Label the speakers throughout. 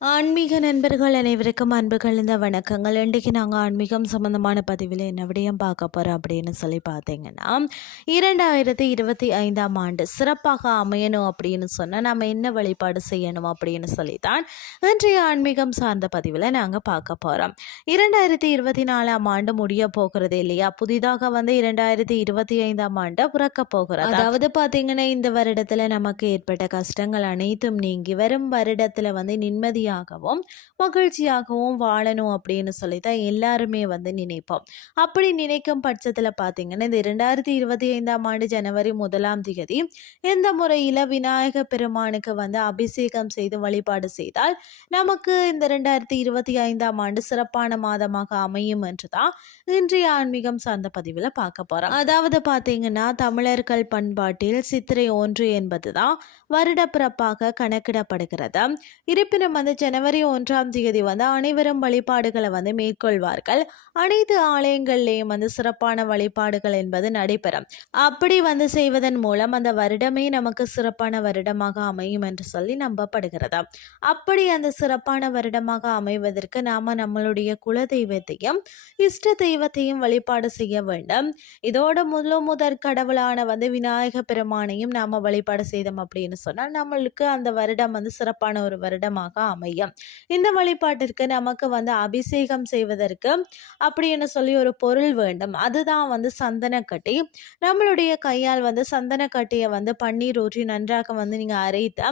Speaker 1: ஆன்மீக நண்பர்கள் அனைவருக்கும் அன்பு கலந்த வணக்கங்கள். இன்றைக்கு நாங்கள் ஆன்மீகம் சம்பந்தமான பதிவில் என்ன விடயம் பார்க்க போகிறோம் அப்படின்னு சொல்லி பார்த்தீங்கன்னா இரண்டாயிரத்தி இருபத்தி ஐந்தாம் ஆண்டு சிறப்பாக அமையணும் அப்படின்னு சொன்னால் நம்ம என்ன வழிபாடு செய்யணும் அப்படின்னு சொல்லித்தான் இன்றைய ஆன்மீகம் சார்ந்த பதிவில் நாங்கள் பார்க்க போகிறோம் இரண்டாயிரத்தி இருபத்தி நாலாம் ஆண்டு முடிய போகிறது இல்லையா? புதிதாக வந்து இரண்டாயிரத்தி இருபத்தி ஐந்தாம் ஆண்டு பிறக்க போகிறது? அதாவது பார்த்தீங்கன்னா இந்த வருடத்தில் நமக்கு ஏற்பட்ட கஷ்டங்கள் அனைத்தும் நீங்கி வரும் வருடத்தில் வந்து நிம்மதியாகவும் மகிழ்ச்சியாகவும் வாழணும் அப்படின்னு சொல்லி தான் எல்லாருமே வந்து நினைப்போம். அப்படி நினைக்கும் பட்சத்தில் பார்த்தீங்கன்னா இந்த இரண்டாயிரத்தி இருபத்தி ஐந்தாம் ஆண்டு ஜனவரி முதலாம் தேதி எந்த முறையில் விநாயக பெருமானுக்கு வந்து அபிஷேகம் செய்து வழிபாடு செய்தால் நமக்கு இந்த ரெண்டாயிரத்தி இருபத்தி ஐந்தாம் ஆண்டு சிறப்பான மாதமாக அமையும் என்று தான் இன்றைய ஆன்மீகம் சார்ந்த பதிவில் பார்க்க போகிறோம் அதாவது பார்த்தீங்கன்னா தமிழர்கள் பண்பாட்டில் சித்திரை ஒன்று என்பது தான் வருடப்பிறப்பாக கணக்கிடப்படுகிறது. இருப்பினும் வந்து ஜனவரி ஒன்றாம் தேதி வந்து அனைவரும் வழிபாடுகளை வந்து மேற்கொள்வார்கள். அனைத்து ஆலயங்கள்லேயும் வந்து சிறப்பான வழிபாடுகள் என்பது நடைபெறும். அப்படி வந்து செய்வதன் மூலம் அந்த வருடமே நமக்கு சிறப்பான வருடமாக அமையும் என்று சொல்லி நம்பப்படுகிறது. அப்படி அந்த சிறப்பான வருடமாக அமைவதற்கு நாம நம்மளுடைய குல தெய்வத்தையும் இஷ்ட தெய்வத்தையும் வழிபாடு செய்ய வேண்டும். இதோட முதல் முதற் கடவுளான வந்து விநாயக பெருமானையும் நாம வழிபாடு செய்தோம் அப்படின்னு சொன்னால் நம்மளுக்கு அந்த வருடம் வந்து சிறப்பான ஒரு வருடமாக அமையும் இந்த வழிபாட்டிற்கு நமக்கு வந்து அபிஷேகம் செய்வதற்கு அப்படின்னு சொல்லி ஒரு பொருள் வேண்டும். அதுதான் வந்து சந்தனக்கட்டி. நம்மளுடைய கையால் வந்து சந்தனக்கட்டியை வந்து பன்னீர் ஊற்றி நன்றாக வந்து நீங்கள் அரைத்த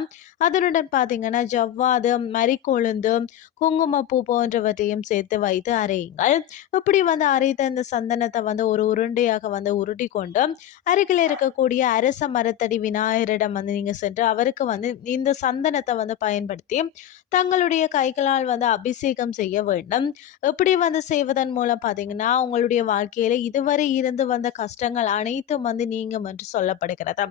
Speaker 1: அதனுடன் பார்த்தீங்கன்னா ஜவ்வாது மறிக்கொழுந்து குங்குமப்பூ போன்றவற்றையும் சேர்த்து வைத்து அரையுங்கள். இப்படி வந்து அரைத்த இந்த சந்தனத்தை வந்து ஒரு உருண்டையாக வந்து உருட்டி கொண்டு அருகில் இருக்கக்கூடிய அரச மரத்தடி விநாயகரிடம் வந்து நீங்கள் சென்று அவருக்கு வந்து இந்த சந்தனத்தை வந்து பயன்படுத்தி தங்களுடைய கைகளால் வந்து அபிஷேகம் செய்ய வேண்டும். இப்படி வந்து செய்வதன் மூலம் பார்த்தீங்கன்னா உங்களுடைய வாழ்க்கையில் இதுவரை இருந்து வந்த கஷ்டங்கள் அனைத்தும் வந்து நீங்கும் என்று சொல்லப்படுகிறது.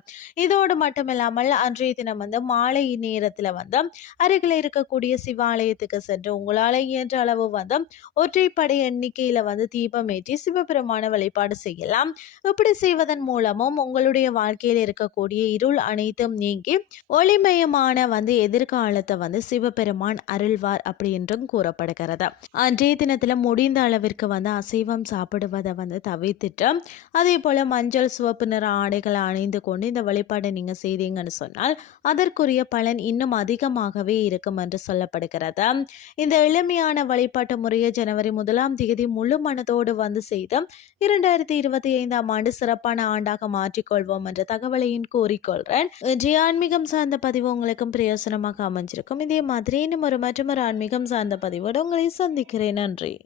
Speaker 1: இதோடு மட்டுமில்லாமல் அன்றைய தினம் வந்து மாலை நேரத்தில் வந்து அருகில் இருக்கக்கூடிய சிவாலயத்துக்கு சென்று உங்களால் இயன்ற அளவு வந்து ஒற்றைப்படை எண்ணிக்கையில் வந்து தீபம் ஏற்றி சிவபெருமான வழிபாடு செய்யலாம். இப்படி செய்வதன் மூலமும் உங்களுடைய வாழ்க்கையில் இருக்கக்கூடிய இருள் அனைத்தும் நீங்கி ஒளிமயமான வந்து எதிர்காலத்தை வந்து சிவபெருமான் அருள்வார் அப்படி என்றும் கூறப்படுகிறது. அன்றைய தினத்தில் முடிந்த அளவிற்கு வந்து அசைவம் சாப்பிடுவதை வந்து தவிர்த்துட்டு அதே போல் மஞ்சள் சிவப்பு நிற ஆடைகளை அணிந்து கொண்டு இந்த வழிபாடை நீங்கள் செய்தீங்கன்னு சொன்னால் அதற்குரிய பலன் இன்னும் அதிகமாகவே இருக்கும் என்று சொல்லப்படுகிறது. இந்த எளிமையான வழிபாட்டு முறையை ஜனவரி முதலாம் தேதி முழு மனதோடு வந்து செய்து இரண்டாயிரத்தி இருபத்தி ஐந்தாம் ஆண்டு சிறப்பான ஆண்டாக மாற்றிக்கொள்வோம் என்ற தகவலையும் கூறிக்கொள்கிறேன் இன்றைய ஆன்மீகம் சார்ந்த பதிவு உங்களுக்கும் பிரயோசனமாக அமைஞ்சிருக்கும். இதே மாதிரி இன்னும் ஒரு மற்றொரு ஆன்மீகம் சார்ந்த பதிவோடு உங்களை சந்திக்கிறேன். நன்றி.